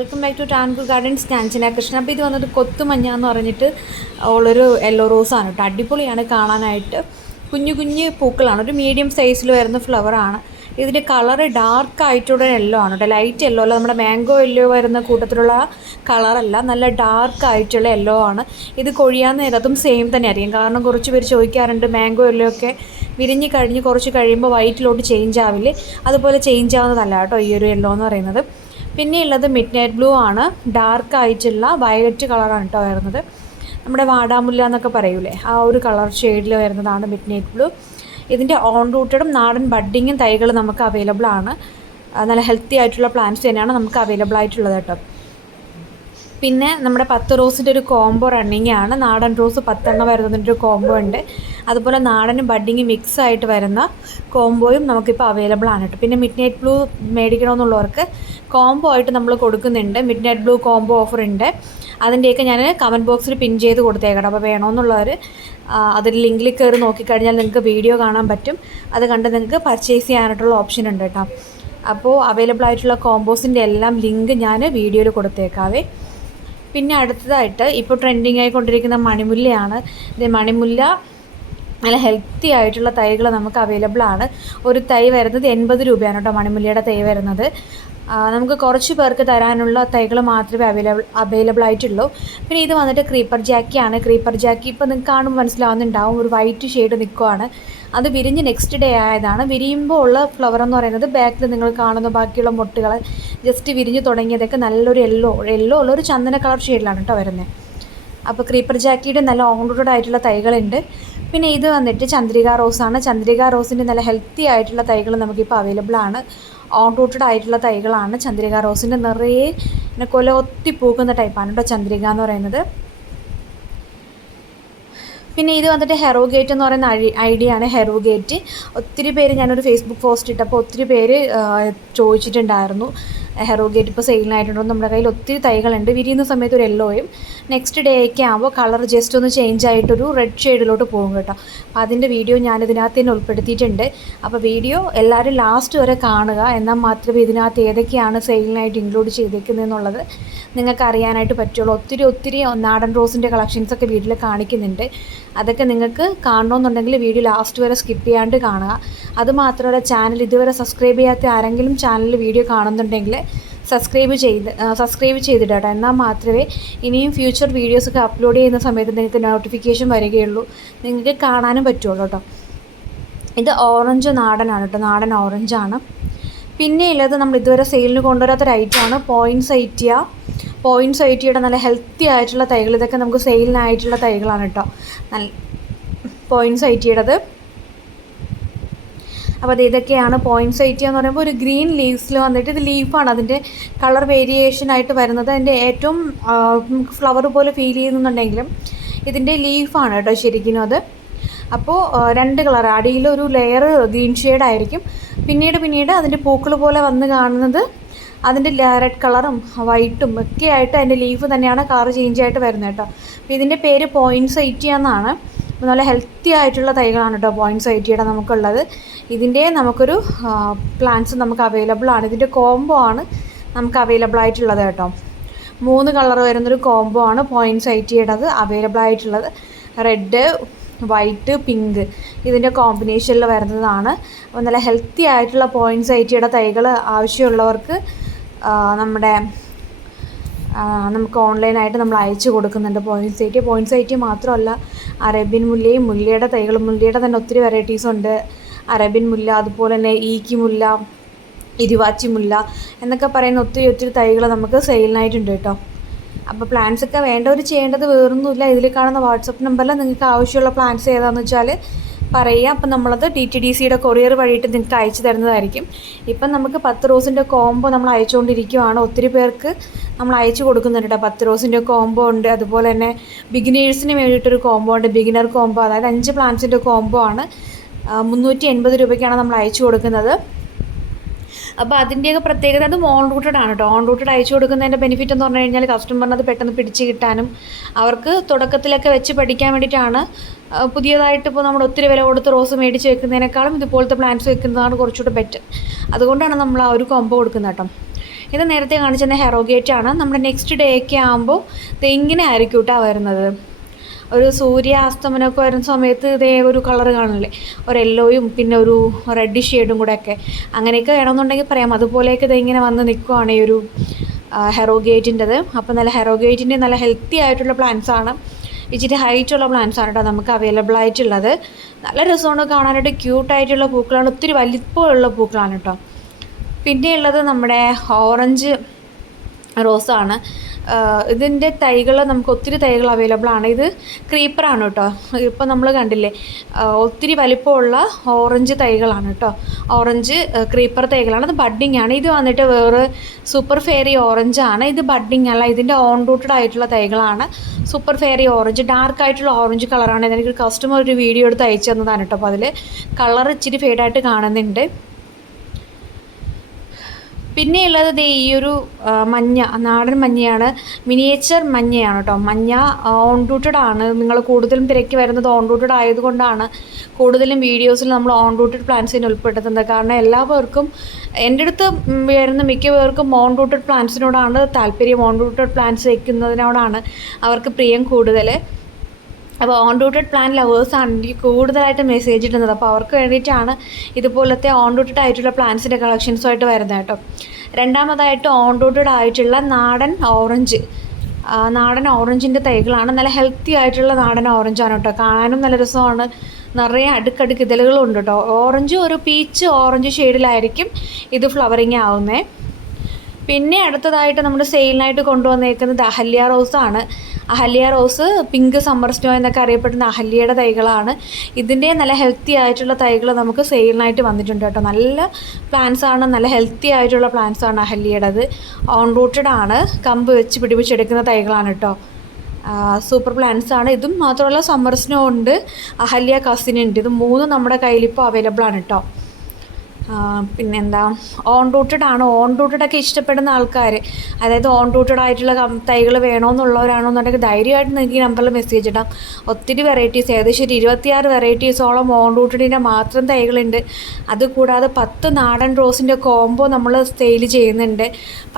Welcome back to Tanpur Gardens. ഞാൻ ചിന കൃഷ്ണ. അപ്പോൾ ഇത് വന്നിട്ട് കൊത്തുമഞ്ഞ എന്ന് പറഞ്ഞിട്ട് ഉള്ളൊരു യെല്ലോ റോസാണ് കേട്ടോ. അടിപൊളിയാണ് കാണാനായിട്ട്. കുഞ്ഞു കുഞ്ഞ് പൂക്കളാണ്, ഒരു മീഡിയം സൈസിൽ വരുന്ന ഫ്ലവറാണ്. ഇതിൻ്റെ കളറ് ഡാർക്ക് ആയിട്ടുള്ള യെല്ലോ ആണ് കേട്ടോ. ലൈറ്റ് യെല്ലോ അല്ല, നമ്മുടെ മാംഗോ യെല്ലോ വരുന്ന കൂട്ടത്തിലുള്ള കളറല്ല, നല്ല ഡാർക്ക് ആയിട്ടുള്ള യെല്ലോ ആണ്. ഇത് കൊഴിയാൻ നേരത്തും സെയിം തന്നെ ആയിരിക്കും. കാരണം കുറച്ച് പേര് ചോദിക്കാറുണ്ട് മാംഗോ യെല്ലോ ഒക്കെ വിരിഞ്ഞ് കഴിഞ്ഞ് കുറച്ച് കഴിയുമ്പോൾ വൈറ്റിലോട്ട് ചേഞ്ച് ആവില്ലേ, അതുപോലെ ചേഞ്ച് ആവുന്നതല്ല കേട്ടോ ഈ ഒരു യെല്ലോ എന്ന് പറയുന്നത്. പിന്നെ ഉള്ളത് മിഡ് നൈറ്റ് ബ്ലൂ ആണ്, ഡാർക്ക് ആയിട്ടുള്ള വയലറ്റ് കളറാണ് കേട്ടോ വരുന്നത്. നമ്മുടെ വാടാമുല്ല എന്നൊക്കെ പറയൂലേ, ആ ഒരു കളർ ഷെയ്ഡിൽ വരുന്നതാണ് മിഡ് നൈറ്റ് ബ്ലൂ. ഇതിൻ്റെ ഓൺ റൂട്ടഡും നാടൻ ബഡ്ഡിങ്ങും തൈകൾ നമുക്ക് അവൈലബിൾ ആണ്. നല്ല ഹെൽത്തി ആയിട്ടുള്ള പ്ലാന്റ്സ് തന്നെയാണ് നമുക്ക് അവൈലബിൾ ആയിട്ടുള്ളത് കേട്ടോ. പിന്നെ നമ്മുടെ 10 റോസിൻ്റെ ഒരു കോംബോ റണ്ണിങ് ആണ്. നാടൻ റോസ് 10 വരുന്നതിൻ്റെ ഒരു കോംബോ ഉണ്ട്. അതുപോലെ നാടനും ബഡ്ഡിങ് മിക്സ് ആയിട്ട് വരുന്ന കോംബോയും നമുക്കിപ്പോൾ അവൈലബിൾ ആണ് കേട്ടോ. പിന്നെ മിഡ് നൈറ്റ് ബ്ലൂ മേടിക്കണമെന്നുള്ളവർക്ക് കോംബോ ആയിട്ട് നമ്മൾ കൊടുക്കുന്നുണ്ട്. Mid night blue combo offer ഉണ്ട്. അതിൻ്റെയൊക്കെ ഞാൻ കമൻറ്റ് ബോക്സിൽ പിൻ ചെയ്ത് കൊടുത്തേക്കണം. അപ്പോൾ വേണമെന്നുള്ളവർ അതിൽ ലിങ്കിൽ കയറി നോക്കിക്കഴിഞ്ഞാൽ നിങ്ങൾക്ക് വീഡിയോ കാണാൻ പറ്റും. അത് കണ്ട് നിങ്ങൾക്ക് പർച്ചേസ് ചെയ്യാനായിട്ടുള്ള ഓപ്ഷൻ ഉണ്ട് കേട്ടോ. അപ്പോൾ അവൈലബിൾ ആയിട്ടുള്ള കോംബോസിൻ്റെ എല്ലാം ലിങ്ക് ഞാൻ വീഡിയോയിൽ കൊടുത്തേക്കാവേ. പിന്നെ അടുത്തതായിട്ട് ഇപ്പോൾ ട്രെൻഡിങ് ആയിക്കൊണ്ടിരിക്കുന്ന മണിമുല്ലയാണ്. ഇത് മണിമുല്ല നല്ല ഹെൽത്തി ആയിട്ടുള്ള തൈകൾ നമുക്ക് അവൈലബിൾ ആണ്. ഒരു തൈ വരുന്നത് 80 രൂപയാണ് കേട്ടോ മണിമുല്ലയുടെ തൈ വരുന്നത്. നമുക്ക് കുറച്ച് പേർക്ക് തരാനുള്ള തൈകൾ മാത്രമേ അവൈലബിൾ ആയിട്ടുള്ളൂ. പിന്നെ ഇത് വന്നിട്ട് ക്രീപ്പർ ജാക്കിയാണ്. ക്രീപ്പർ ജാക്കി ഇപ്പോൾ നിങ്ങൾക്ക് കാണുമ്പോൾ മനസ്സിലാവുന്നുണ്ടാവും, ഒരു വൈറ്റ് ഷെയ്ഡ് നിൽക്കുവാണ്. അത് വിരിഞ്ഞ് നെക്സ്റ്റ് ഡേ ആയതാണ്. വിരിയുമ്പോൾ ഉള്ള ഫ്ലവർ എന്ന് പറയുന്നത് ബാക്കിൽ നിങ്ങൾ കാണുന്ന ബാക്കിയുള്ള മൊട്ടുകൾ ജസ്റ്റ് വിരിഞ്ഞ് തുടങ്ങിയതൊക്കെ നല്ലൊരു യെല്ലോ ഉള്ളൊരു ചന്ദന കളർ ഷെയ്ഡിലാണ് കേട്ടോ വരുന്നത്. അപ്പോൾ ക്രീപ്പർ ജാക്കിയുടെ നല്ല ഓൺ റൂട്ടഡ് ആയിട്ടുള്ള തൈകളുണ്ട്. പിന്നെ ഇത് വന്നിട്ട് ചന്ദ്രിക റോസാണ്. ചന്ദ്രിക റോസിൻ്റെ നല്ല ഹെൽത്തി ആയിട്ടുള്ള തൈകൾ നമുക്കിപ്പോൾ അവൈലബിൾ ആണ്. ഓൺ റൂട്ടഡ് ആയിട്ടുള്ള തൈകളാണ് ചന്ദ്രിക റോസിൻ്റെ. നിറയെ കൊലൊത്തി പൂക്കുന്ന ടൈപ്പാണ് കേട്ടോ ചന്ദ്രിക എന്ന് പറയുന്നത്. പിന്നെ ഇത് വന്നിട്ട് ഹെറോഗേറ്റ് എന്ന് പറയുന്ന ഐഡിയ ആണ്. ഹെറോഗേറ്റ് ഒത്തിരി പേര്, ഞാനൊരു ഫേസ്ബുക്ക് പോസ്റ്റ് ഇട്ടപ്പോൾ ഒത്തിരി പേര് ചോദിച്ചിട്ടുണ്ടായിരുന്നു ഹെറോഗേറ്റ് ഇപ്പോൾ സെയിലിനായിട്ടുണ്ടോ. നമ്മുടെ കയ്യിൽ ഒത്തിരി തൈകളുണ്ട്. വിരിയുന്ന സമയത്ത് ഒരു യെല്ലോയും നെക്സ്റ്റ് ഡേ ഒക്കെ ആകുമ്പോൾ കളർ ജസ്റ്റ് ഒന്ന് ചേഞ്ച് ആയിട്ടൊരു റെഡ് ഷെയ്ഡിലോട്ട് പോകും കേട്ടോ. അപ്പോൾ അതിൻ്റെ വീഡിയോ ഞാനിതിനകത്ത് തന്നെ ഉൾപ്പെടുത്തിയിട്ടുണ്ട്. അപ്പോൾ വീഡിയോ എല്ലാവരും ലാസ്റ്റ് വരെ കാണുക, എന്നാൽ മാത്രമേ ഇതിനകത്ത് ഏതൊക്കെയാണ് സെയിലിനായിട്ട് ഇൻക്ലൂഡ് ചെയ്തേക്കുന്നതെന്നുള്ളത് നിങ്ങൾക്ക് അറിയാനായിട്ട് പറ്റുള്ളൂ. ഒത്തിരി നാടൻ റോസിൻ്റെ കളക്ഷൻസൊക്കെ വീട്ടിൽ കാണിക്കുന്നുണ്ട്. അതൊക്കെ നിങ്ങൾക്ക് കാണണമെന്നുണ്ടെങ്കിൽ വീഡിയോ ലാസ്റ്റ് വരെ സ്കിപ്പ് ചെയ്യാണ്ട് കാണുക. അതുമാത്രമല്ല, ചാനൽ ഇതുവരെ സബ്സ്ക്രൈബ് ചെയ്യാത്ത ആരെങ്കിലും ചാനലിൽ വീഡിയോ കാണുന്നുണ്ടെങ്കിൽ സബ്സ്ക്രൈബ് ചെയ്തിട്ട് കേട്ടോ. എന്നാൽ മാത്രമേ ഇനിയും ഫ്യൂച്ചർ വീഡിയോസൊക്കെ അപ്ലോഡ് ചെയ്യുന്ന സമയത്ത് നിങ്ങൾക്ക് നോട്ടിഫിക്കേഷൻ വരികയുള്ളൂ, നിങ്ങൾക്ക് കാണാനും പറ്റുള്ളൂ കേട്ടോ. ഇത് ഓറഞ്ച് നാടനാണ് കേട്ടോ, നാടൻ ഓറഞ്ചാണ്. പിന്നെ ഉള്ളത് നമ്മൾ ഇതുവരെ സെയിലിന് കൊണ്ടുവരാത്തൊരു ഐറ്റമാണ് പോയിൻസൈറ്റിയുടെ നല്ല ഹെൽത്തി ആയിട്ടുള്ള തൈകൾ. ഇതൊക്കെ നമുക്ക് സെയിലിനായിട്ടുള്ള തൈകളാണ് കേട്ടോ. നല്ല പോയിൻസൈറ്റിയുടേത്. അപ്പോൾ അത് ഇതൊക്കെയാണ് പോയിൻസൈറ്റിയ എന്ന് പറയുമ്പോൾ ഒരു ഗ്രീൻ ലീവ്സിൽ വന്നിട്ട്, ഇത് ലീഫാണ് അതിൻ്റെ കളർ വേരിയേഷനായിട്ട് വരുന്നത്. അതിൻ്റെ ഏറ്റവും ഫ്ലവർ പോലെ ഫീൽ ചെയ്യുന്നുണ്ടെങ്കിലും ഇതിൻ്റെ ലീഫാണ് കേട്ടോ ശരിക്കും അത്. അപ്പോൾ 2 കളർ, അടിയിലൊരു ലെയർ ഗ്രീൻ ഷെയ്ഡായിരിക്കും. പിന്നീട് അതിൻ്റെ പൂക്കൾ പോലെ വന്ന് കാണുന്നത് അതിൻ്റെ റെഡ് കളറും വൈറ്റും ഒക്കെ ആയിട്ട് അതിൻ്റെ ലീഫ് തന്നെയാണ് കളർ ചേഞ്ച് ആയിട്ട് വരുന്നത് കേട്ടോ. അപ്പോൾ ഇതിൻ്റെ പേര് പോയിൻസൈറ്റിയ എന്നാണ്. അപ്പോൾ നല്ല ഹെൽത്തി ആയിട്ടുള്ള തൈകളാണ് കേട്ടോ പോയിൻസൈറ്റിയുടെ നമുക്കുള്ളത്. ഇതിൻ്റെ നമുക്കൊരു പ്ലാന്റ്സ് നമുക്ക് അവൈലബിൾ ആണ്. ഇതിൻ്റെ കോംബോ ആണ് നമുക്ക് അവൈലബിൾ ആയിട്ടുള്ളത് കേട്ടോ. 3 കളർ വരുന്നൊരു കോംബോ ആണ് പോയിൻസൈറ്റിയുടേത് അവൈലബിൾ ആയിട്ടുള്ളത്. റെഡ്, വൈറ്റ്, പിങ്ക് ഇതിൻ്റെ കോമ്പിനേഷനിൽ വരുന്നതാണ്. അപ്പോൾ നല്ല ഹെൽത്തി ആയിട്ടുള്ള പോയിൻസൈറ്റിയുടെ തൈകൾ ആവശ്യമുള്ളവർക്ക് നമുക്ക് ഓൺലൈനായിട്ട് നമ്മൾ അയച്ചു കൊടുക്കുന്നുണ്ട്. പോയിൻസൈറ്റി മാത്രമല്ല, അറേബ്യൻ മുല്ലയും മുല്ലയുടെ തൈകളും, മുല്ലയുടെ തന്നെ ഒത്തിരി വെറൈറ്റീസ് ഉണ്ട്. അറേബ്യൻ മുല്ല, അതുപോലെ തന്നെ ഈക്കി മുല്ല, ഇരുവാച്ചി മുല്ല എന്നൊക്കെ പറയുന്ന ഒത്തിരി തൈകൾ നമുക്ക് സെയിലിനായിട്ടുണ്ട് കേട്ടോ. അപ്പോൾ പ്ലാന്റ്സൊക്കെ വേണ്ടവർ ചെയ്യേണ്ടത് വേറൊന്നുമില്ല, ഇതിൽ കാണുന്ന വാട്സപ്പ് നമ്പറിൽ നിങ്ങൾക്ക് ആവശ്യമുള്ള പ്ലാന്റ്സ് ഏതാണെന്ന് വെച്ചാൽ പറയുക. അപ്പം നമ്മളത് DTDCയുടെ കൊറിയർ വഴിയിട്ട് നിങ്ങൾക്ക് അയച്ചു തരുന്നതായിരിക്കും. ഇപ്പം നമുക്ക് 10 റോസിൻ്റെ കോംബോ നമ്മൾ അയച്ചുകൊണ്ടിരിക്കുകയാണ്. ഒത്തിരി പേർക്ക് നമ്മൾ അയച്ചു കൊടുക്കുന്നുണ്ട് കേട്ടോ. 10 റോസിൻ്റെ കോംബോ ഉണ്ട്. അതുപോലെ തന്നെ ബിഗിനേഴ്സിന് വേണ്ടിയിട്ടൊരു കോംബോ ഉണ്ട്, ബിഗിനർ കോംബോ. അതായത് 5 പ്ലാന്റ്സിൻ്റെ കോംബോ ആണ്. 380 രൂപയ്ക്കാണ് നമ്മൾ അയച്ചു കൊടുക്കുന്നത്. അപ്പോൾ അതിൻ്റെയൊക്കെ പ്രത്യേകത, അത് ഓൺ റൂട്ടഡ് ആണ് കേട്ടോ. ഓൺ റൂട്ടഡ് അയച്ചു കൊടുക്കുന്നതിൻ്റെ ബെനിഫിറ്റ് എന്ന് പറഞ്ഞു കഴിഞ്ഞാൽ കസ്റ്റമറിന് അത് പെട്ടെന്ന് പിടിച്ച് കിട്ടാനും അവർക്ക് തുടക്കത്തിലൊക്കെ വെച്ച് പഠിക്കാൻ വേണ്ടിയിട്ടാണ്. പുതിയതായിട്ട് ഇപ്പോൾ നമ്മൾ ഒത്തിരി വില കൊടുത്ത് റോസ് മേടിച്ച് വെക്കുന്നതിനേക്കാളും ഇതുപോലത്തെ പ്ലാന്റ്സ് വെക്കുന്നതാണ് കുറച്ചുകൂടെ ബെറ്റർ. അതുകൊണ്ടാണ് നമ്മൾ ആ ഒരു കോംബോ കൊടുക്കുന്നത് കേട്ടോ. ഇത് നേരത്തെ കാണിച്ചിരുന്ന ഹെറോഗേറ്റ് ആണ്. നമ്മുടെ നെക്സ്റ്റ് ഡേ ഒക്കെ ആകുമ്പോൾ ഇത് ഇങ്ങനെ ആയിരിക്കും കേട്ടോ വരുന്നത്. ഒരു സൂര്യാസ്തമനമൊക്കെ വരുന്ന സമയത്ത് ഇതേ ഒരു കളർ കാണില്ലേ, ഒരു യെല്ലോയും പിന്നെ ഒരു റെഡ് ഷെയ്ഡും കൂടെ ഒക്കെ, അങ്ങനെയൊക്കെ വേണമെന്നുണ്ടെങ്കിൽ പറയാം. അതുപോലെയൊക്കെ ഇത് ഇങ്ങനെ വന്ന് നിൽക്കുവാണ് ഈ ഒരു ഹെറോഗേറ്റിൻ്റെത്. അപ്പോൾ നല്ല ഹെറോഗേറ്റിൻ്റെ നല്ല ഹെൽത്തി ആയിട്ടുള്ള പ്ലാന്റ്സ് ആണ്, ഇച്ചിരി ഹൈറ്റുള്ള പ്ലാന്റ്സ് ആണ് കേട്ടോ നമുക്ക് അവൈലബിൾ ആയിട്ടുള്ളത്. നല്ല രസമാണ് കാണാനായിട്ട്, ക്യൂട്ടായിട്ടുള്ള പൂക്കളാണ്, ഒത്തിരി വലിപ്പമുള്ള പൂക്കളാണ് കേട്ടോ. പിന്നെ ഉള്ളത് നമ്മുടെ ഓറഞ്ച് റോസാണ്. ഇതിൻ്റെ തൈകൾ നമുക്ക് ഒത്തിരി തൈകൾ അവൈലബിൾ ആണ്. ഇത് ക്രീപ്പറാണ് കേട്ടോ. ഇപ്പോൾ നമ്മൾ കണ്ടില്ലേ, ഒത്തിരി വലിപ്പമുള്ള ഓറഞ്ച് തൈകളാണ് കേട്ടോ. ഓറഞ്ച് ക്രീപ്പർ തൈകളാണ്. അത് ബഡ്ഡിങ് ആണ്. ഇത് വന്നിട്ട് വേറെ സൂപ്പർ ഫെയറി ഓറഞ്ച് ആണ്. ഇത് ബഡ്ഡിങ് അല്ല, ഇതിൻ്റെ ഓൺ റൂട്ടഡ് ആയിട്ടുള്ള തൈകളാണ്. സൂപ്പർ ഫെയറി ഓറഞ്ച് ഡാർക്ക് ആയിട്ടുള്ള ഓറഞ്ച് കളറാണ്. എനിക്ക് കസ്റ്റമർ ഒരു വീഡിയോ എടുത്ത് അയച്ചു തന്നതാണ് കേട്ടോ. അപ്പോൾ അതിൽ കളർ ഇച്ചിരി ഫെയ്ഡായിട്ട് കാണുന്നുണ്ട്. പിന്നെ ഉള്ളത് ഈ ഒരു മഞ്ഞ, നാടൻ മഞ്ഞയാണ്, മിനിയേച്ചർ മഞ്ഞയാണ് കേട്ടോ. മഞ്ഞ ഓൺ റൂട്ടഡ് ആണ്. നിങ്ങൾ കൂടുതലും തിരക്കി വരുന്നത് ഓൺ റൂട്ടഡ് ആയതുകൊണ്ടാണ് കൂടുതലും വീഡിയോസിൽ നമ്മൾ ഓൺ റൂട്ടഡ് പ്ലാന്റ്സിന് ഉൾപ്പെടുത്തുന്നത്. കാരണം എല്ലാവർക്കും എൻ്റെ അടുത്ത് വരുന്ന മിക്ക പേർക്കും ഓൺ റൂട്ടഡ് പ്ലാന്റ്സിനോടാണ് താല്പര്യം. ഓൺ റൂട്ടഡ് പ്ലാന്റ്സ് വയ്ക്കുന്നതിനോടാണ് അവർക്ക് പ്രിയം കൂടുതൽ. അപ്പോൾ ഓൺ റൂട്ടഡ് പ്ലാന്റ് ലവേഴ്സാണ് എനിക്ക് കൂടുതലായിട്ട് മെസ്സേജ് ഇടുന്നത്. അപ്പോൾ അവർക്ക് വേണ്ടിയിട്ടാണ് ഇതുപോലത്തെ ഓൺ റൂട്ടഡ് ആയിട്ടുള്ള പ്ലാന്റ്സിൻ്റെ കളക്ഷൻസുമായിട്ട് വരുന്നത് കേട്ടോ. രണ്ടാമതായിട്ട് ഓൺ റൂട്ടഡ് ആയിട്ടുള്ള നാടൻ ഓറഞ്ചിൻ്റെ തൈകളാണ്. നല്ല ഹെൽത്തി ആയിട്ടുള്ള നാടൻ ഓറഞ്ചാണ് കേട്ടോ. കാണാനും നല്ല രസമാണ്, നിറയെ അടുക്കടുക്ക് ഇതളുകളുണ്ട് കേട്ടോ. ഓറഞ്ച് ഒരു പീച്ച് ഓറഞ്ച് ഷെയ്ഡിലായിരിക്കും ഇത് ഫ്ലവറിങ് ആവുന്നത്. പിന്നെ അടുത്തതായിട്ട് നമ്മുടെ സെയിലിനായിട്ട് കൊണ്ടുവന്നേക്കുന്നത് അഹല്യ റോസാണ്. Ahalya rose pink summer snow എന്നൊക്കെ അറിയപ്പെടുന്ന അഹല്യയുടെ തൈകളാണ്. ഇതിൻ്റെ നല്ല ഹെൽത്തി ആയിട്ടുള്ള തൈകൾ നമുക്ക് സെയിലിനായിട്ട് വന്നിട്ടുണ്ട് കേട്ടോ. നല്ല പ്ലാന്റ്സ് ആണ്, നല്ല ഹെൽത്തി ആയിട്ടുള്ള പ്ലാന്റ്സ് ആണ് അഹല്യയുടേത്. ഓൺ റൂട്ടഡ് ആണ്, കമ്പ് വെച്ച് പിടിപ്പിച്ചെടുക്കുന്ന തൈകളാണ് കേട്ടോ. സൂപ്പർ പ്ലാന്റ്സ് ആണ്. ഇതും മാത്രമല്ല സമ്മർ സ്നോ ഉണ്ട്, അഹല്യ കസിൻ ഉണ്ട്. ഇത് മൂന്നും നമ്മുടെ കയ്യിലിപ്പോൾ അവൈലബിൾ ആണ് കേട്ടോ. പിന്നെന്താ, ഓൺ റൂട്ടഡ് ആണ്. ഓൺ റൂട്ടഡൊക്കെ ഇഷ്ടപ്പെടുന്ന ആൾക്കാർ, അതായത് ഓൺ റൂട്ടഡ് ആയിട്ടുള്ള തൈകൾ വേണമെന്നുള്ളവരാണെന്നുണ്ടെങ്കിൽ ധൈര്യമായിട്ട് നിങ്ങൾക്ക് ഈ നമ്പറിൽ മെസ്സേജ് ഇടാം. ഒത്തിരി വെറൈറ്റീസ്, ഏകദേശം ഒരു 26 വെറൈറ്റീസോളം ഓൺ റൂട്ടഡിൻ്റെ മാത്രം തൈകളുണ്ട്. അതുകൂടാതെ 10 നാടൻ റോസിൻ്റെ കോംബോ നമ്മൾ സെയിൽ ചെയ്യുന്നുണ്ട്.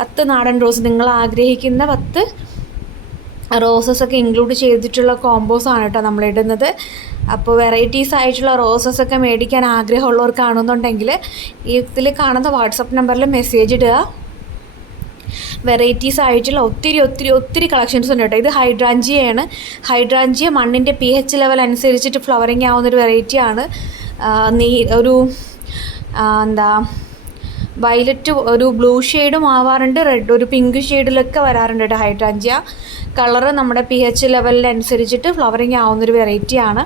10 നാടൻ റോസ്, നിങ്ങൾ ആഗ്രഹിക്കുന്ന 10 റോസസൊക്കെ ഇൻക്ലൂഡ് ചെയ്തിട്ടുള്ള കോമ്പോസാണ് കേട്ടോ നമ്മളിടുന്നത്. അപ്പോൾ വെറൈറ്റീസ് ആയിട്ടുള്ള റോസസൊക്കെ മേടിക്കാൻ ആഗ്രഹമുള്ളവർക്കാണെന്നുണ്ടെങ്കിൽ ഇതിൽ കാണുന്ന വാട്സപ്പ് നമ്പറിൽ മെസ്സേജ് ഇടുക. വെറൈറ്റീസ് ആയിട്ടുള്ള ഒത്തിരി കളക്ഷൻസ് ഉണ്ട് കേട്ടോ. ഇത് ഹൈഡ്രാഞ്ചിയയാണ്. ഹൈഡ്രാഞ്ചിയ മണ്ണിൻ്റെ pH ലെവൽ അനുസരിച്ചിട്ട് ഫ്ലവറിങ് ആവുന്നൊരു വെറൈറ്റിയാണ്. വയലറ്റ് ഒരു ബ്ലൂ ഷെയ്ഡും ആവാറുണ്ട്, റെഡ് ഒരു പിങ്ക് ഷെയ്ഡിലൊക്കെ വരാറുണ്ട് കേട്ടോ ഹൈഡ്രാഞ്ചിയ. കളറ് നമ്മുടെ pH ലെവലിനനുസരിച്ചിട്ട് ഫ്ലവറിങ് ആവുന്നൊരു വെറൈറ്റിയാണ്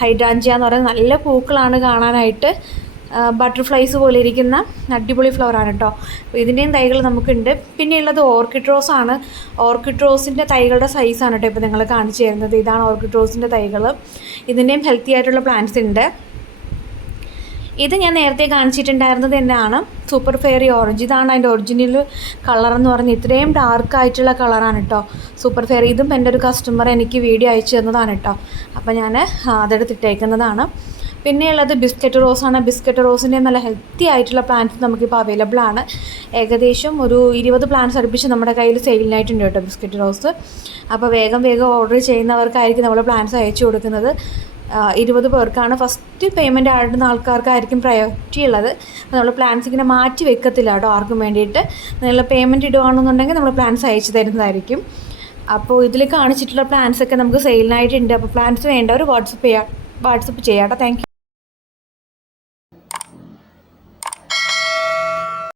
ഹൈഡ്രാഞ്ചിയ എന്ന് പറയുന്നത്. നല്ല പൂക്കളാണ് കാണാനായിട്ട്, ബട്ടർഫ്ലൈസ് പോലെ ഇരിക്കുന്ന അടിപൊളി ഫ്ലവറാണ് കേട്ടോ. അപ്പോൾ ഇതിൻ്റെയും തൈകൾ നമുക്കുണ്ട്. പിന്നെ ഉള്ളത് ഓർക്കിഡ് റോസ് ആണ്. ഓർക്കിഡ് റോസിൻ്റെ തൈകളുടെ സൈസാണ് കേട്ടോ ഇപ്പോൾ നിങ്ങൾ കാണിച്ചു തരുന്നത്. ഇതാണ് ഓർക്കിഡ് റോസിൻ്റെ തൈകൾ. ഇതിൻ്റെയും ഹെൽത്തി ആയിട്ടുള്ള പ്ലാന്റ്സ് ഉണ്ട്. ഇത് ഞാൻ നേരത്തെ കാണിച്ചിട്ടുണ്ടായിരുന്നത് തന്നെയാണ് സൂപ്പർ ഫെയറി ഓറഞ്ച്. ഇതാണ് അതിൻ്റെ ഒറിജിനൽ കളർ എന്ന് പറഞ്ഞ്, ഇത്രയും ഡാർക്കായിട്ടുള്ള കളറാണ് കേട്ടോ സൂപ്പർ ഫെയറി. ഇതും എൻ്റെ ഒരു കസ്റ്റമർ എനിക്ക് വീഡിയോ അയച്ചു തന്നതാണ് കേട്ടോ. അപ്പോൾ ഞാൻ അതെടുത്തിട്ടേക്കുന്നതാണ്. പിന്നെയുള്ളത് ബിസ്ക്കറ്റ് റോസാണ്. ബിസ്ക്കറ്റ് റോസിൻ്റെ നല്ല ഹെൽത്തി ആയിട്ടുള്ള പ്ലാന്റ്സ് നമുക്കിപ്പോൾ അവൈലബിൾ ആണ്. ഏകദേശം ഒരു 20 പ്ലാന്റ്സ് അടുപ്പിച്ച് നമ്മുടെ കയ്യിൽ സെയിലിനായിട്ടുണ്ട് കേട്ടോ ബിസ്ക്കറ്റ് റോസ്. അപ്പോൾ വേഗം ഓർഡർ ചെയ്യുന്നവർക്കായിരിക്കും നമ്മൾ പ്ലാന്റ്സ് അയച്ചു കൊടുക്കുന്നത്. 20 പേർക്കാണ്. ഫസ്റ്റ് പേയ്മെൻറ്റ് ആടുന്ന ആൾക്കാർക്കായിരിക്കും പ്രയോറിറ്റി ഉള്ളത്. അപ്പോൾ നമ്മൾ പ്ലാൻസ് ഇങ്ങനെ മാറ്റി വെക്കത്തില്ല കേട്ടോ ആർക്കും വേണ്ടിയിട്ട്. നിങ്ങൾ പേയ്മെൻറ്റ് ഇടുകയാണെന്നുണ്ടെങ്കിൽ നമ്മൾ പ്ലാൻസ് അയച്ചു തരുന്നതായിരിക്കും. അപ്പോൾ ഇതിൽ കാണിച്ചിട്ടുള്ള പ്ലാൻസൊക്കെ നമുക്ക് സെയിലിനായിട്ടുണ്ട്. അപ്പോൾ പ്ലാൻസ് വേണ്ടവർ വാട്സപ്പ് ചെയ്യാം കേട്ടോ. Thank you.